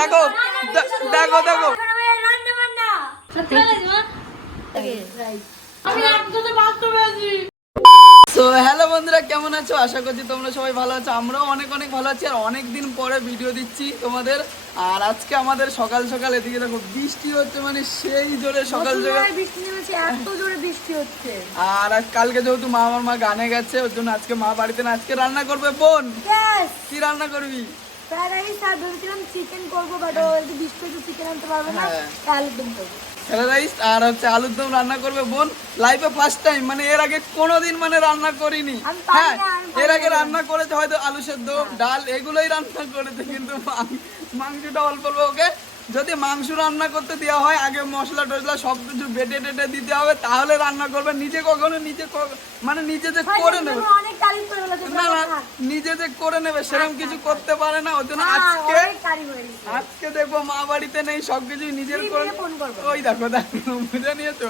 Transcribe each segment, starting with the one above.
দেখো দেখো দেখো। তো হ্যালো বন্ধুরা কেমন আছো? আশা করছি তোমরা সবাই ভালো আছো। আমরাও অনেক অনেক ভালো আছি আর অনেক দিন পরে ভিডিও দিচ্ছি তোমাদের। আর আজকে আমাদের সকাল সকাল এদিকে দেখো বৃষ্টি হচ্ছে মানে সেই জোরে সকাল সকাল। বৃষ্টি নেমেছে এত জোরে বৃষ্টি হচ্ছে। আর কালকে যেহেতু মা আমার মা গানে গেছে ওর জন্য আজকে মা বাড়িতে না আজকে রান্না করবে বোন। কি রান্না করবি? ফ্রাইড রাইস আর ভেবেছিলাম চিকেন করব বাট একটু বৃষ্টি হচ্ছে চিকেন আনতে পারবে না হ্যাঁ। তাই আলুর দম করব। ফ্রাইড রাইস আর হচ্ছে আলুর দম রান্না করবে বোন লাইফে ফার্স্ট টাইম মানে এর আগে কোনোদিন মানে রান্না করিনি। হ্যাঁ এর আগে রান্না করেছে হয়তো আলু সেদ্ধ ডাল এগুলোই রান্না করেছে কিন্তু মাংসটা অল্প অল্প ওকে যদি মাংস রান্না করতে দেওয়া হয় আগে মশলা টসলা সব কিছু বেটে টেটে দিতে হবে তাহলে রান্না করবে। নিজে কখনো নিজে মানে নিজে যে করে নেবে। না না নিজে যে করে নেবে সেরকম কিছু করতে পারে না ওই জন্য আজকে। আজকে দেখব মা বাড়িতে নেই সবকিছু নিজের করে। ওই দেখো দেখো বুঝে নিয়েছো?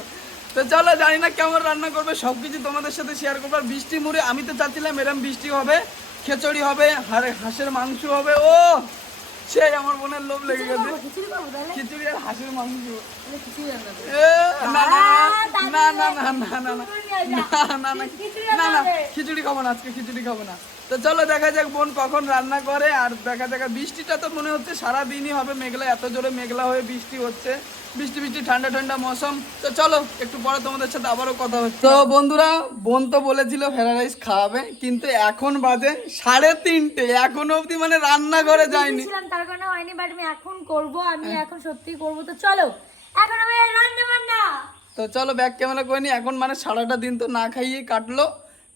তো চলো জানি না কেমন রান্না করবে সবকিছু তোমাদের সাথে শেয়ার করব। আর বৃষ্টি মুড়ে আমি তো চাচ্ছিলাম এরম বৃষ্টি হবে খিচুড়ি হবে হাঁসের মাংস হবে ও! সেই আমার বোনের লোভ লেগে গেছে। খিচুড়ি আর হাঁসের মাংস। না না না না না না না। না খিচুড়ি না না না খাব না আজকে খিচুড়ি খাব না। তো চলো দেখা যাক বোন কখন রান্না করে আর দেখা বৃষ্টিটা তো মনে হচ্ছে সারা দিনই হবে মেঘলা এত জোরে মেঘলা হয়ে বৃষ্টি হচ্ছে। বৃষ্টি বৃষ্টি ঠান্ডা ঠান্ডা মৌসুম। তো চলো একটু পরে তোমাদের সাথে আবারও কথা হচ্ছে তো বন্ধুরা বোন তো বলেছিল ফ্রাইড রাইস খাওয়াবে কিন্তু এখন বাজে সাড়ে তিনটে। এখনও অবধি মানে রান্না করে যায়নি তার কারণে হয়নি বাট আমি এখন করব আমি এখন সত্যি করব। তো চলো এখন আমি রান্না বান্না। তো চলো ব্যাক ক্যামেরা করে নিই। এখন মানে সারাটা দিন তো না খাইয়ে কাটলো।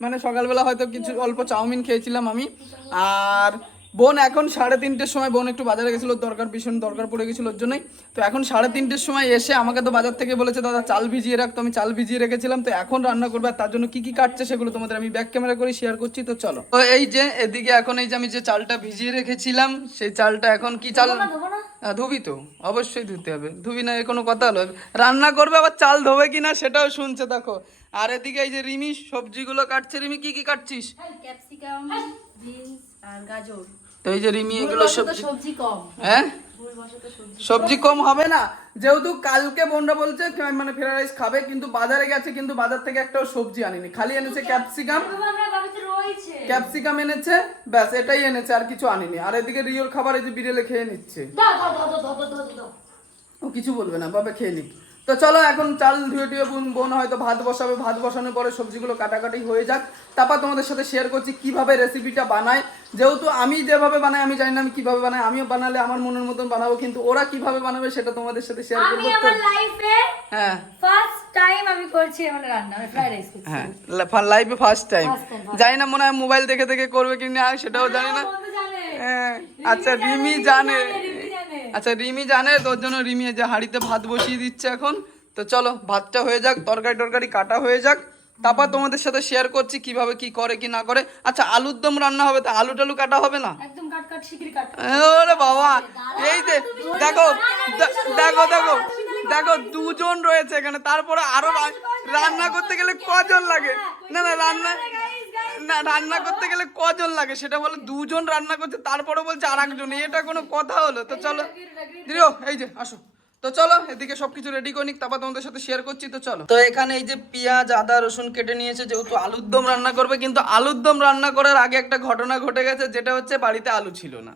মানে সকালবেলা হয়তো কিছু অল্প চাউমিন খেয়েছিলাম আমি। আর বোন এখন সাড়ে তিনটের সময় বোন একটু বাজারে গেছিল দরকার ভীষণ দরকার পড়ে গেছিল ওর জন্যই। তো এখন সাড়ে তিনটের সময় এসে আমাকে তো বাজার থেকে বলেছে দাদা চাল ভিজিয়ে রাখতো আমি চাল ভিজিয়ে রেখেছিলাম তো এখন রান্না করবে আর তার জন্য কি কি কাটছে সেগুলো তোমাদের আমি ব্যাক ক্যামেরা করে শেয়ার করছি তো চলো। তো এই যে এদিকে এখন এই যে আমি যে চালটা ভিজিয়ে রেখেছিলাম সেই চালটা এখন কি চাল? ধুবি তো অবশ্যই ধুতে হবে। ধুবি না কোনো কথা হলো। রান্না করবে আবার চাল ধোবে কিনা সেটাও শুনছে দেখো। আর এদিকে এই যে রিমি সবজিগুলো কাটছে। রিমি কি কি কাটছিস? ক্যাপসিকাম বিনস আর গাজর। তো এই যে রিমি এগুলো সবজি কম। হ্যাঁ? সবজি কম। হবে না? যেহেতু কালকে বোনরা বলছে মানে ফ্রাইড রাইস খাবে কিন্তু বাজারে গেছে কিন্তু বাজার থেকে একটাও সবজি আনিনি। খালি এনেছে ক্যাপসিকাম। ক্যাপসিকাম এনেছে ব্যাস এটাই এনেছে আর কিছু আনিনি। আর এদিকে রিওর খাবার এই যে বিড়েলে খেয়ে নিচ্ছে। ও কিছু বলবে না বাবা খেয়ে নিক। তো চলো এখন চাল ধুয়ে টুয়ে বোন বোন হয়তো ভাত বসাবে ভাত বসানোর পরে সবজিগুলো কাটাকাটি হয়ে যাক। তারপর তোমাদের সাথে শেয়ার করছি কীভাবে রেসিপিটা বানায়। যেহেতু আমি যেভাবে বানাই আমি জানি না আমি কীভাবে বানাই আমিও বানালে আমার মনের মতন বানাবো কিন্তু ওরা কীভাবে বানাবে সেটা তোমাদের সাথে শেয়ার করব। হ্যাঁ। ফার্স্ট টাইম আমি করছি এমন রান্না ফ্রাইড রাইস করছি। হ্যাঁ লাইফে ফার্স্ট টাইম জানি না মনে হয় মোবাইল দেখে দেখে করবে কি না সেটাও জানি না। হ্যাঁ, আচ্ছা রিমি জানে। আচ্ছা রিমি জানে তোর জন্য রিমি যে হাঁড়িতে ভাত বসিয়ে দিচ্ছে এখন। তো চলো ভাতটা হয়ে যাক তরকারি টরকারি কাটা হয়ে যাক। তারপর তোমাদের সাথে শেয়ার করছি কীভাবে কি করে কি না করে। আচ্ছা আলুর দম রান্না হবে তো আলু টালু কাটা হবে না? ওরে বাবা এই যে দেখো দেখো দেখো দেখো দুজন রয়েছে এখানে। তারপরে আরও রান্না করতে গেলে কজন লাগে? না না রান্না না রান্না করতে গেলে কজন লাগে? সেটা বলে দুজন রান্না করছে তারপরে বলছে আর একজন এটা কোনো কথা হলো? তো চলো। দিও এই যে আসো। তো চলো এদিকে সবকিছু রেডি করে নিক তারপর তোমাদের সাথে শেয়ার করছি তো চলো। তো এখানে এই যে পেঁয়াজ আদা রসুন কেটে নিয়েছে যেহেতু আলুর দম রান্না করবে কিন্তু আলুর দম রান্না করার আগে একটা ঘটনা ঘটে গেছে যেটা হচ্ছে বাড়িতে আলু ছিল না।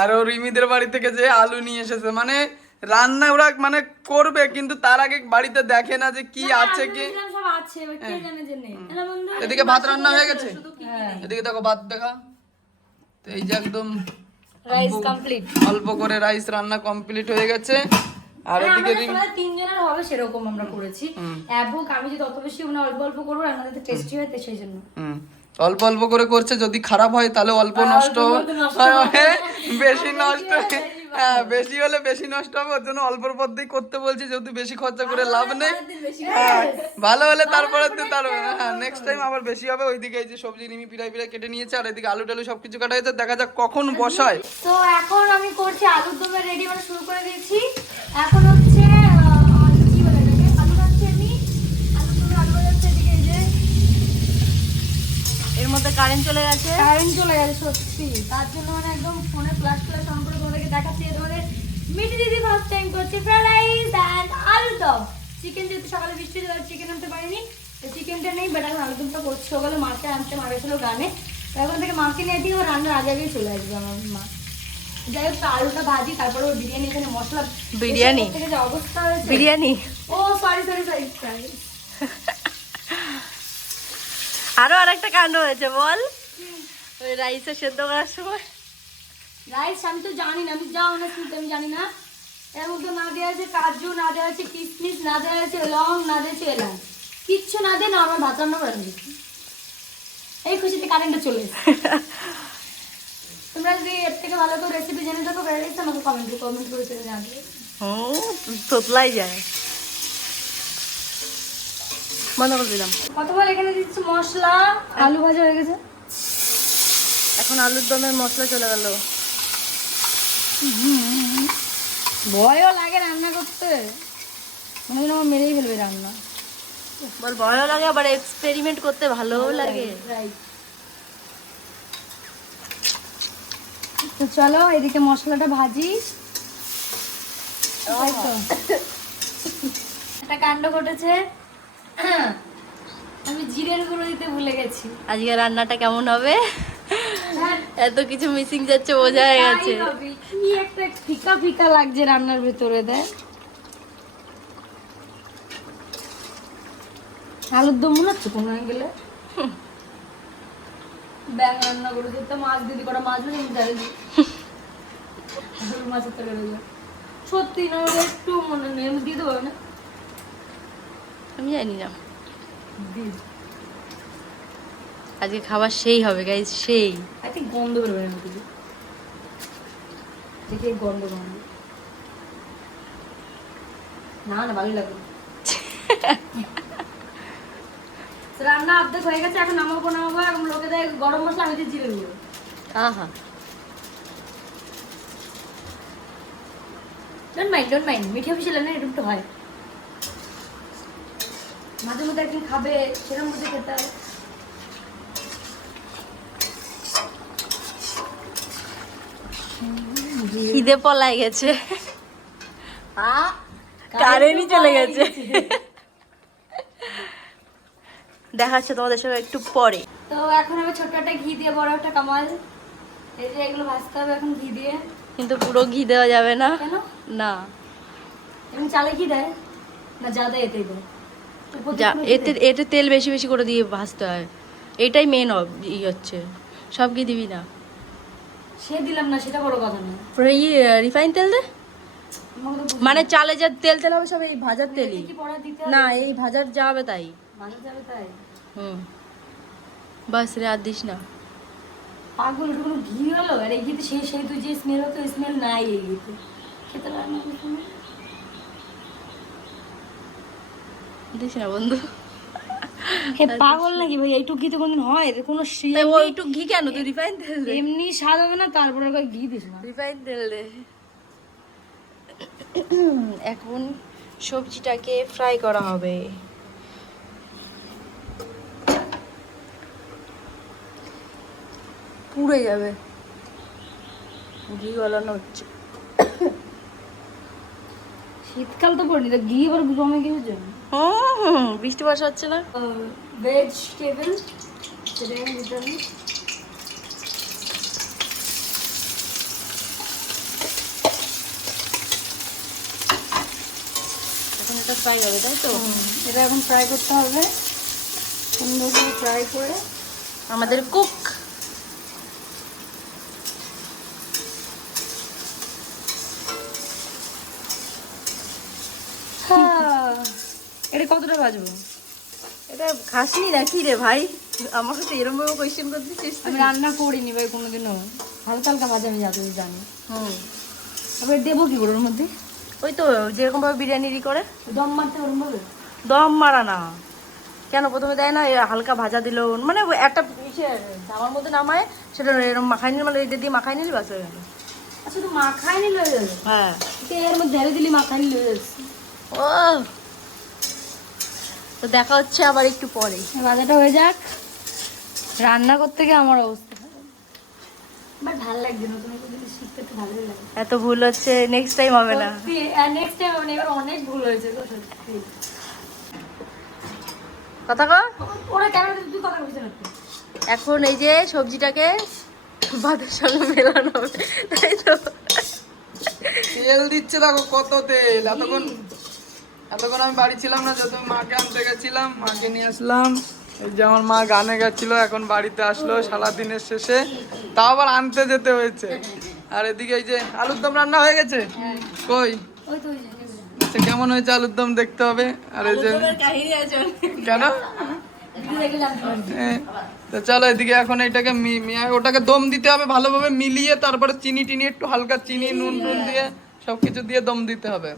আর ও রিমিদের বাড়ি থেকে যে আলু নিয়ে এসেছে মানে রান্না ওরা মানে করবে কিন্তু তার আগে বাড়িতে দেখে না যে কি আছে কি দেখলাম সব আছে এবার কে জানে যে নেই না বন্ধু এদিকে ভাত রান্না হয়ে গেছে? হ্যাঁ। এদিকে দেখো ভাত দেখা। তো এই যে একদম রাইস কমপ্লিট অল্প করে রাইস রান্না কমপ্লিট হয়ে গেছে। আর এদিকে তিনজনের হবে সেরকম আমরা করেছি। এবং আমি যদি অত বেশি মানে অল্প অল্প করব রান্না টেস্টি হয় সেই জন্য। হুম। অল্প অল্প করে করছে যদি খারাপ হয় তাহলে অল্প নষ্ট বেশি নষ্ট হ্যাঁ বেশি হলে বেশি নষ্ট হবে ওর জন্য অল্পর মধ্যেই করতে বলছি যেহেতু বেশি খরচা করে লাভ নেই। হ্যাঁ, ভালো হলে তারপরে তো তার হ্যাঁ নেক্সট টাইম আবার বেশি হবে ওইদিকে এই যে সবজি নিমি পিড়াই পিড়াই কেটে নিয়েছে আর এদিকে আলু টালু সবকিছু কাটা হয়েছে দেখা যাক কখন বসায়। তো এখন আমি করছি আলুর দমে রেডি মানে শুরু করে দিয়েছি। এখন হচ্ছে কি বলে আলু রাখছি আমি। আলুর দমে আলু ভাজাচ্ছি এদিকে এই যে। এর মধ্যে কারেন্ট চলে গেছে। কারেন্ট চলে গেছে সত্যি। তার জন্য মানে একদম ফোনে ফ্ল্যাশ ফ্ল্যাশ অন তোমাদেরকে দেখাচ্ছি তোমাদের মিটি দিদি ফার্স্ট টাইম করছে ফ্রাইড রাইস অ্যান্ড আলু দম। চিকেন যেহেতু সকালে বৃষ্টি হয়েছে চিকেন আনতে পারিনি। চিকেনটা নেই বাট এখন আলুদমটা করছি। সকালে মাকে আনতে মা গেছিল গানে এখন থেকে মাকে নিয়ে দিয়ে ও রান্নার আগে আগেই চলে আসবে আমার মা। যাই হোক আলুটা ভাজি তারপরে ওর বিরিয়ানি এখানে মশলা বিরিয়ানি? থেকে যে অবস্থা হয়েছে। বিরিয়ানি? ও সরি সরি সরি সরি আরও আরেকটা কাণ্ড হয়েছে বল। ওই রাইসে সেদ্ধ করার সময়। রাইস আমি তো জানি না আমি যাও না শুনতে আমি জানি না। এর মধ্যে না দেওয়া আছে কাজু না দেওয়া আছে কিশমিশ না দেওয়া আছে লং না দেওয়া আছে এলাচ। কিচ্ছু না দিয়ে নর্মাল ভাত রান্না করে দিয়েছি এই খুশিতে কারেন্টটা চলে তোমরা যদি এর থেকে ভালো করে রেসিপি জেনে থাকো ফ্রাইড রাইস আমাকে কমেন্ট কমেন্ট করে চলে জানাবে হুম তোতলাই যায়। বন্ধ করে দিলাম। কতবার এখানে দিচ্ছি মশলা? আলু ভাজা হয়ে গেছে। এখন আলুর দমের মশলা চলে গেল। ভয়ও লাগে রান্না করতে। মনে হয় আমার মেরেই ফেলবে রান্না। বল ভয়ও লাগে আবার এক্সপেরিমেন্ট করতে ভালোও লাগে। তো চলো এদিকে মশলাটা ভাজি। একটা কাণ্ড ঘটেছে। আমি জিরের গুঁড়ো দিতে ভুলে গেছি। আজকে রান্নাটা কেমন হবে? এত কিছু মিসিং যাচ্ছে বোঝা হয়ে গেছে কি একটা ফিকা ফিকা লাগছে রান্নার ভেতরে দেয় আলুর দম মনে হচ্ছে কোনো অ্যাঙ্গেলে ব্যাং রান্না করে দিতে মাছ দিদি কটা মাছ ভেজে মাছের তরকারি দিলাম। সত্যি না ওটা একটু মনে নেই আমি দিয়ে দেবো না। আমি জানি না। দিই আজকে খাবার সেই হবে গাইজ সেই। থিঙ্ক গন্ধ বেরোবে না কিছু দেখি গন্ধ গন্ধ। না না লাগবে। রান্না অর্ধেক হয়ে গেছে এখন নামাবো নামাবো এখন লোকে দেয় গরম মশলা আমি দিয়ে জিরে গুঁড়ো। আহা। ডোন্ট মাইন্ড ডোন্ট মাইন্ড মিঠে অফিসে না এরকম তো হয়। মাঝে মধ্যে একদিন খাবে সেরকম বুঝে খেতে হবে। খিদে পলাই গেছে। কারেন্টই চলে গেছে। দেখা হচ্ছে তোমাদের সঙ্গে একটু পরে। তো এখন আমি ছোট্ট একটা ঘি দিয়ে বড় একটা কামাল। এই যে এগুলো ভাজতে হবে এখন ঘি দিয়ে। কিন্তু পুরো ঘি দেওয়া যাবে না। কেন? না। এমনি চালে কি দেয়? না যা দেয় এতেই দেয়। যা এতে এতে তেল বেশি বেশি করে দিয়ে ভাজতে হয়। এটাই মেন ই হচ্ছে। সব কি দিবি না। সে দিলাম না সেটা বড় কথা না পুরো ইয়ে রিফাইন তেল দে। মানে চালে যা তেল তেল হবে সব এই ভাজার তেলই? না এই ভাজার যা হবে তাই। মাঝে যাবে তাই? হুম। বাস রে আর দিস না। পাগল কোনো ঘি হলো? আর এই ঘিতে সেই সেই তুই যে স্মেল হতো স্মেল নাই এই ঘিতে। খেতে পারে না দিস না বন্ধু। হে পাগল নাকি ভাই? এইটুকু ঘিতে কোনদিন হয়? এর কোনো সে- তাই ও একটু ঘি কেন? তুই রিফাইন তেল এমনি স্বাদ হবে না তারপরে ওকে ঘি দিস না। রিফাইন তেল দে। এখন সবজিটাকে ফ্রাই করা হবে। পুড়ে যাবে। ঘি গলানো হচ্ছে। শীতকাল তো পড়নি তা ঘি এবার জমে কি জন্য হুম, বৃষ্টি বর্ষা হচ্ছে না? ভেজিটেবল এখন এটা ফ্রাই হবে তাই তো? এটা এখন ফ্রাই করতে হবে। সুন্দর করে ফ্রাই করে। আমাদের কুক বাজবো? এটা খাসনি নাকি রে ভাই? আমার সাথে এরকম ভাবে কোয়েশ্চেন করতেছিস আমি রান্না করিনি ভাই কোনোদিনও। হালকা হালকা ভাজা আমি যতদূর জানি। হুম তারপরে দেবো কি করে ওর মধ্যে? ওই তো যেরকম ভাবে বিরিয়ানি রি করে। দম মারতে ওরম ভাবে? দম মারা না। কেন? প্রথমে দেয় না হালকা ভাজা দিল। মানে একটা জামার মধ্যে নামায় সেটা এরকম মাখাই নিল মানে এটা দিয়ে মাখাই নিলি বাস হয়ে গেল। আচ্ছা তো মাখাই নিলে। হয়ে। হ্যাঁ এর মধ্যে ঢেলে দিলি মাখাই নিলে ও তো দেখা হচ্ছে আবার একটু পরে। ভাজাটা হয়ে যাক। রান্না করতে গিয়ে আমার অবস্থা এত ভুল হচ্ছে নেক্সট টাইম হবে না। নেক্সট টাইম এবার অনেক ভুল হয়েছে কথা কর ওরা ক্যামেরা তুই কথা বলছিস এখন এই যে সবজিটাকে ভাতের সঙ্গে মেলানো হবে তাই তো। তেল দিচ্ছে দেখো কত তেল এতক্ষণ এতক্ষণ আমি বাড়ি ছিলাম না যত মাকে আনতে গেছিলাম মাকে নিয়ে আসলাম। এই যে আমার মা গানে গেছিল এখন বাড়িতে আসলো সারা দিনের শেষে। তাও আবার আনতে যেতে হয়েছে। আর এদিকে এই যে আলুর দম রান্না হয়ে গেছে? কই। আচ্ছা কেমন হয়েছে আলুর দম দেখতে হবে? আর এই যে কেন। এ, তো চলো এদিকে এখন এটাকে ওটাকে দম দিতে হবে ভালোভাবে মিলিয়ে তারপরে চিনি টিনি একটু হালকা চিনি নুন টুন দিয়ে সবকিছু দিয়ে দম দিতে হবে।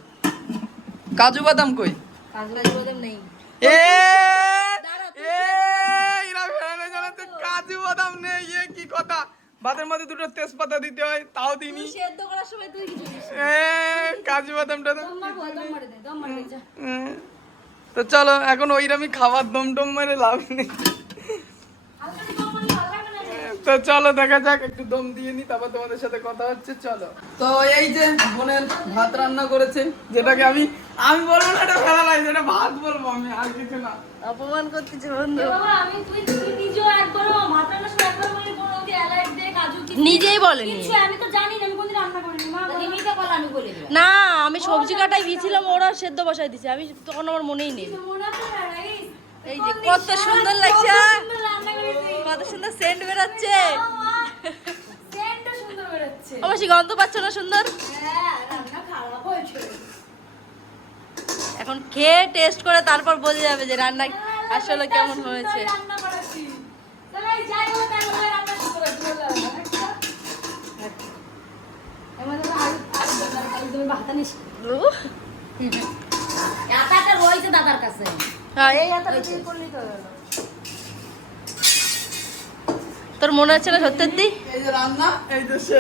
কাজু বাদাম কই? নেই। এ এ, এরা ভেড়ানো জানাচ্ছে কাজু বাদাম নেই এ কি কথা? ভাতের মধ্যে দুটো তেজপাতা দিতে হয় তাও দিনি সেদ্ধ করার সময় তুই কিছু কাজু বাদামটা। এ, তো চলো এখন ওইরকমই খাবার দম টম মেরে লাভ নেই হালকা একটু দম মারলে ভালো লাগবে না রে? তো চলো দেখা যাক একটু দম দিয়ে নি তারপর তোমাদের সাথে কথা হচ্ছে চলো তো এই যে বোনের ভাত রান্না করেছে যেটাকে আমি আমি বলব না এটা ফেলা নাই যেটা ভাত বলব আমি আর কিছু না অপমান করতেছে বন্ধু আমি তুই তুই নিজেও একবারও ভাত রান্নার সময় একবার বলি ওকে এলাচ দে, কাজু কিশমিশ। নিজেই বলেনি। আমি তো জানি না, আমি কোনদিন রান্না করিনি। মা বলে। না আমি সবজি কাটাই গিয়েছিলাম ওরা সেদ্ধ বসাই দিছে আমি তখন আমার মনেই নেই মনে আছে এই যে কত সুন্দর লাগছে। কত সুন্দর সেন্ট বেরোচ্ছে। সে গন্ধ পাচ্ছ না সুন্দর। এখন খেয়ে টেস্ট করে তারপর বোঝা যাবে যে রান্না আসলে কেমন হয়েছে। দাদার কাছে। হ্যাঁ, এই করলেই তো হলো। তোর মনে হচ্ছে না সত্যি? সত্যি এই রান্না এই যে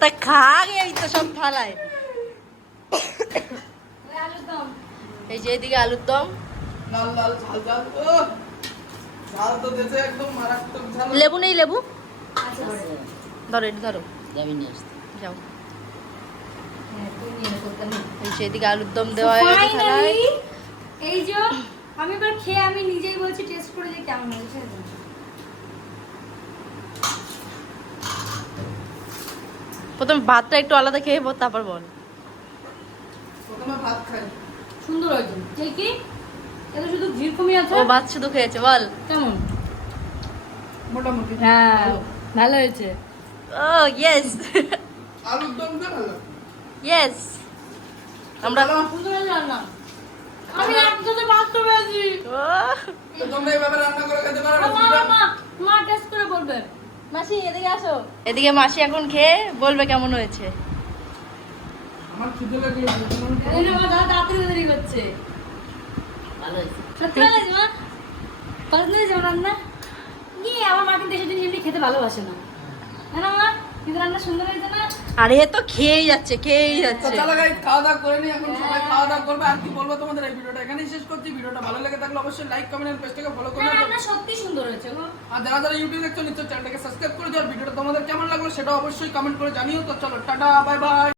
তা খা গে এই তো সব থালায় এই আলুর দম। এই যে এদিকে আলুর দম। লাল লাল ঝাল ঝাল। ও ঝাল তো দেশে একদম মারাত্মক ঝাল। লেবু নেই লেবু? ধরো এটা ধরো। যাবি নিয়ে আসতে যাও। হ্যাঁ। এই যে এদিকে আলুর দম দেওয়া হয়ে গেছে থালায় এই যে আমি এবার খেয়ে আমি নিজেই বলছি টেস্ট করে যে কেমন হয়েছে। প্রথম ভাতটা একটু আলাদা খেয়ে বল, তারপর বল। প্রথমে ভাত খাই। সুন্দর হয়েছে। ঠিক কি? এটা শুধু ঘি কমই আছে। ও ভাত শুধু খেয়েছে বল। কেমন? মোটামুটি। হ্যাঁ ভালো। হয়েছে। ও ইয়েস আলুর দমটা ভালো ইয়েস আমরা সুন্দর হয়েছে রান্না। আমি একসাথে ভাত করে আছি ও, তো তোমরা এইভাবে রান্না করে খেতে পারো মা মা মা টেস্ট করে বলবে। মাসি এদিকে আসো। এদিকে মাসি এখন খেয়ে বলবে কেমন হয়েছে। আমার খিদে যে আমার দাদা তাড়াতাড়ি দেরি করছে। ভালো হয়েছে। সত্যি ভালো হয়েছে মা পছন্দ হয়েছে আমার রান্না? নিয়ে আমার মা কিন্তু এসব জিনিস এমনি খেতে ভালোবাসে না। হ্যাঁ মা? কিন্তু রান্না সুন্দর হয়েছে না? আর এ তো খেয়েই যাচ্ছে খেয়েই তো যাচ্ছে চলো গাইস খাওয়া দাওয়া করে নি এখন সবাই খাওয়া দাওয়া করবে। আর কি বলব তোমাদের এই ভিডিওটা এখানেই শেষ করছি। ভিডিওটা ভালো লেগে থাকলে অবশ্যই লাইক কমেন্ট এন্ড পেজটাকে ফলো করে রান্না সত্যি সুন্দর হয়েছে গো। আর যারা যারা ইউটিউব দেখছ নিশ্চয়ই চ্যানেলটাকে সাবস্ক্রাইব করে দিও। আর ভিডিওটা তোমাদের কেমন লাগল সেটা অবশ্যই কমেন্ট করে জানিও। তো চলো টাটা বাই বাই